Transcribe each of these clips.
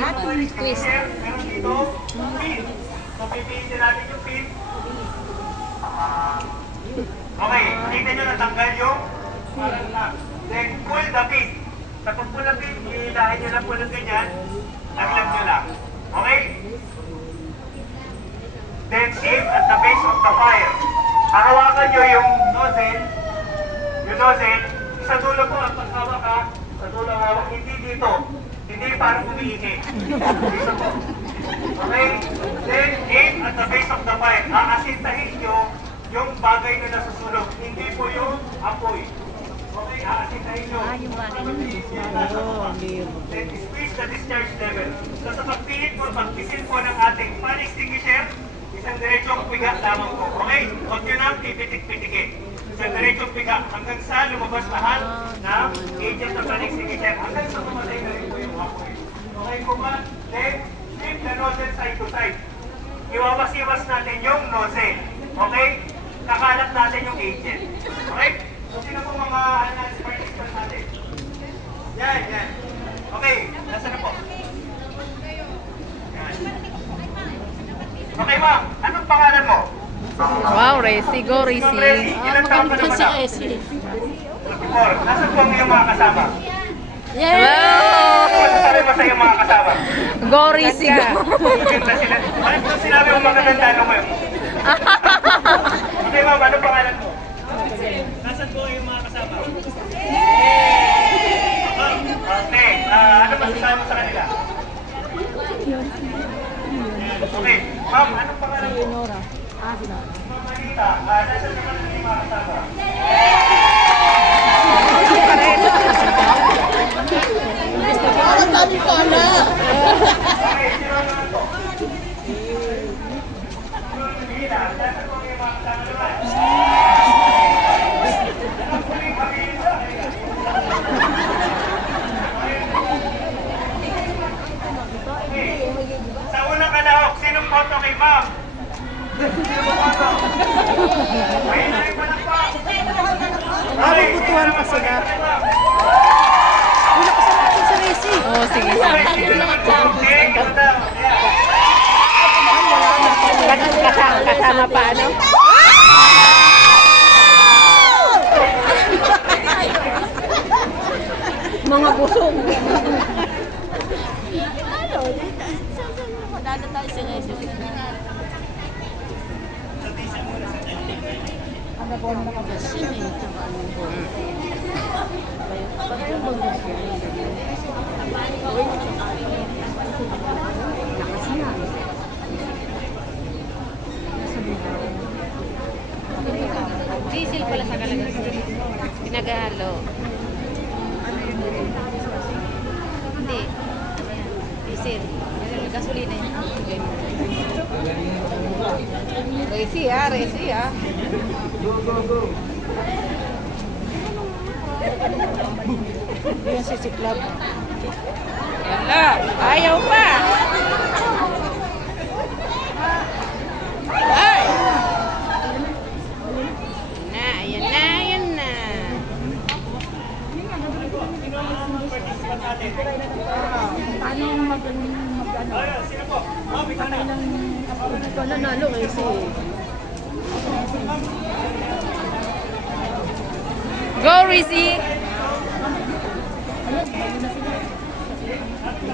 Twist. Meron dito, pin. So, pipilitin natin yung pin. Okay, nakita nyo natanggal yung parang lock. Then, pull the pin. Sa pag-pull the pin, hihilahin nyo lang po ng ganyan. Naglag nyo lang. Okay? Then, aim at the base of the fire. Hahawakan nyo yung nozzle. Yung nozzle, sa dulo po, ang paghawak ka, sa dulo ang hawak, hindi dito. Hindi parang umiihi. Dito po. Okay? Then, aim at the base of the fire. Aasintahin nyo yung bagay na nasusunog. Hindi po yung apoy. Okay, aasintahin nyo. Yung bagay na nasusunog. Then, squeeze the discharge level. So, sa pagpilit po, pagpisil po ng ating fire extinguisher, isang diretsong piga lamang po. Okay? Huwag nyo nang pipitik-pitikin. Isang diretsong piga hanggang sa lumabas lahat ng agent ng fire extinguisher. Hanggang sa pumatay na rin po yung apoy. Okay po ba? Then, flip the nozzle side to side. Iwawas-iwas natin yung nozzle. Okay? Kakalat natin yung agent. Okay? So, sino po mga participants natin? Yan, yan. Okay, nasa na po? Yan. Okay, ma'am. Anong pangalan mo? Wow, Resi. Go, Resi. Ilan taon ka naman na? 24. Nasaan po ang iyong mga kasama? Wow! Ano sabi mo sa iyong mga kasama? Go, Resi. Go. Ganda sila. Bakit ito sinabi mo magaganda ano mo yun? Okay, ma'am. Anong pangalan mo? Nasaan po ang iyong mga kasama? Okay. Ano masasabi mo sa kanila? Okay. Ma'am, anong pangalan mo? Ma'am Anita, nasaan naman ang iyong mga kasama? Ang dami pala. Okay, sino naman po? Mila, nasaan po ang iyong mga kasama naman? Sa unang kalahok, sinong photo kay ma'am? Sino mo photo? Ay, nari pa lang pa. Nabubutuhan pa sila. Oh, sige. Okay, sino naman po? Okay, ganda. Kasama pa ano? Mga busog. Diesel pala sa kalagas. Pinagahalo. Hindi. Diesel. Gasolina yun. Resi ah, Resi ah. Yung sisiklab. Yala, ayaw pa. Ay! Ayan na, ayan na. Paano mag-ano? Ayun, sino po? Ma'am, ikaw na. Ito nanalo Resi. Go, Resi.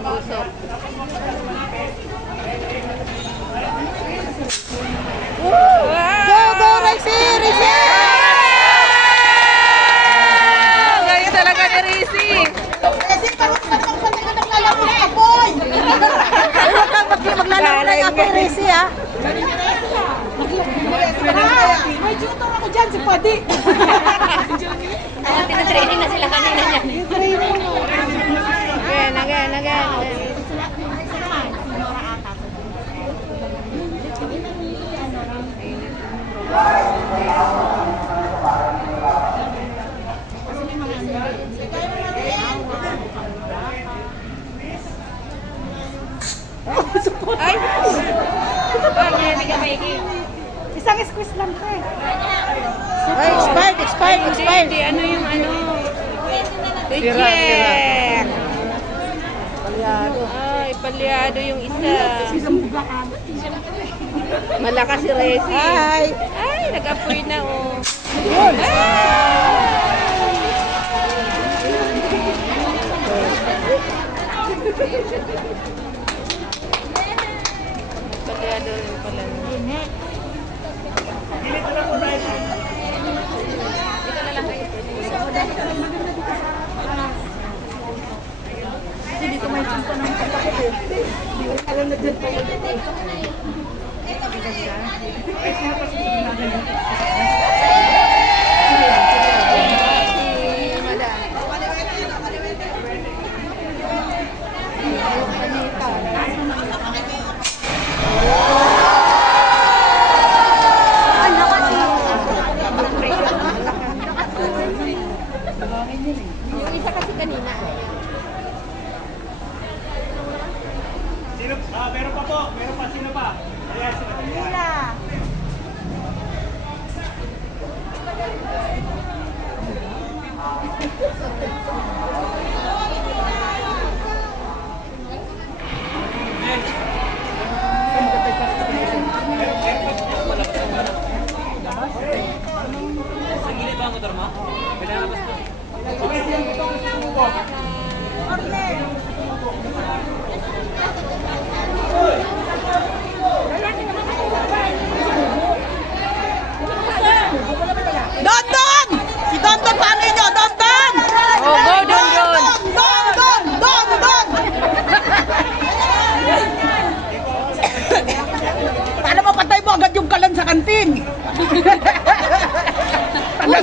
Usok. Go, go Resi! Resi! Ganyan talaga ni Resi. Resi, parang ka naglalaro ng apoy! Huwag kang maglalaro ng apoy, Resi ah! May tutor ako dyan, si Padi! Pinatraining na sila kanina niya. Again. Ay! Isang squeeze lang to eh. Ay, expired. Hindi, ano yung ano? Reject! Palyado. Ay, palyado yung isa. Malakas si Resi. Hi! Ay, nag-apoy na oh. Palyado rin pala. Gilid na lang po tayo. Dito may chumpa ng kapatid eh. Hindi ko alam na dyan pa yun. Yung isa kasi kanina. Sino? Meron pa po. Meron pa. Sino pa? Ayan, sino pa? Mila! Don Don! Si Don Don, paano nyo? Don Don! Oh, go, Don Don! Don Don! Don Don! Paano mapatay mo agad yung kalan sa kantin? Uy,